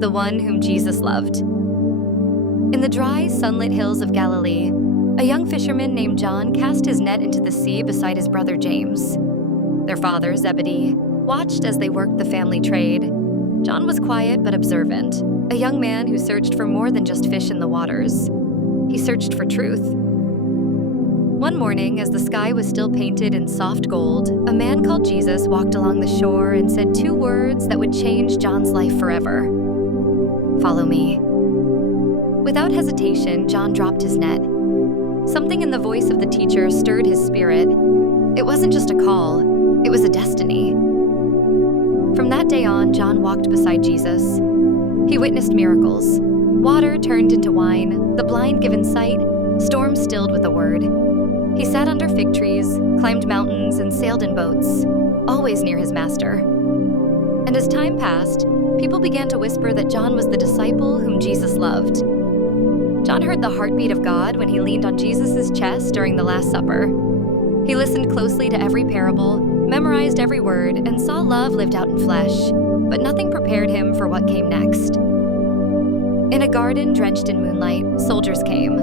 the one whom Jesus loved. In the dry, sunlit hills of Galilee, a young fisherman named John cast his net into the sea beside his brother James. Their father, Zebedee, watched as they worked the family trade. John was quiet but observant, a young man who searched for more than just fish in the waters. He searched for truth. One morning, as the sky was still painted in soft gold, a man called Jesus walked along the shore and said two words that would change John's life forever. "Follow me." Without hesitation, John dropped his net. Something in the voice of the teacher stirred his spirit. It wasn't just a call, it was a destiny. From that day on, John walked beside Jesus. He witnessed miracles. Water turned into wine, the blind given sight, storms stilled with a word. He sat under fig trees, climbed mountains, and sailed in boats, always near his master. And as time passed, people began to whisper that John was the disciple whom Jesus loved. John heard the heartbeat of God when he leaned on Jesus' chest during the Last Supper. He listened closely to every parable, memorized every word, and saw love lived out in flesh, but nothing prepared him for what came next. In a garden drenched in moonlight, soldiers came.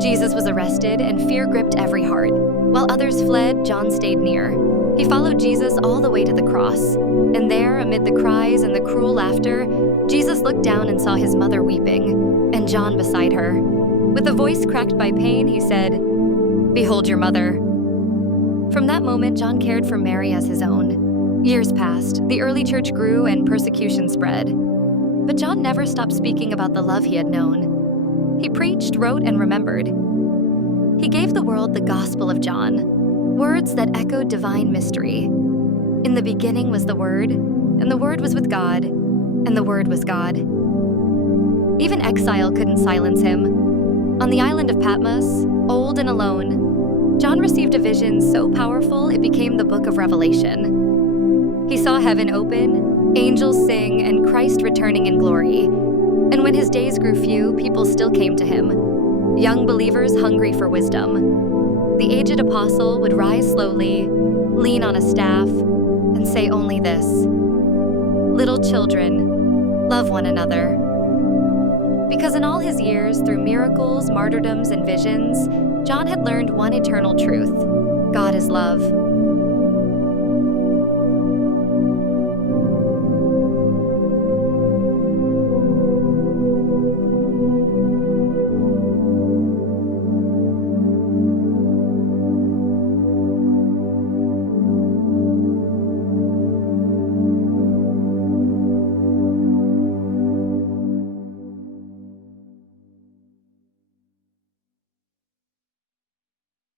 Jesus was arrested, and fear gripped every heart. While others fled, John stayed near. He followed Jesus all the way to the cross. And there, amid the cries and the cruel laughter, Jesus looked down and saw his mother weeping, and John beside her. With a voice cracked by pain, he said, "Behold your mother." From that moment, John cared for Mary as his own. Years passed, the early church grew, and persecution spread. But John never stopped speaking about the love he had known. He preached, wrote, and remembered. He gave the world the Gospel of John, words that echoed divine mystery. In the beginning was the Word, and the Word was with God, and the Word was God. Even exile couldn't silence him. On the island of Patmos, old and alone, John received a vision so powerful it became the book of Revelation. He saw heaven open, angels sing, and Christ returning in glory. And when his days grew few, people still came to him, young believers hungry for wisdom. The aged apostle would rise slowly, lean on a staff, and say only this: "Little children, love one another." Because in all his years, through miracles, martyrdoms, and visions, John had learned one eternal truth: God is love.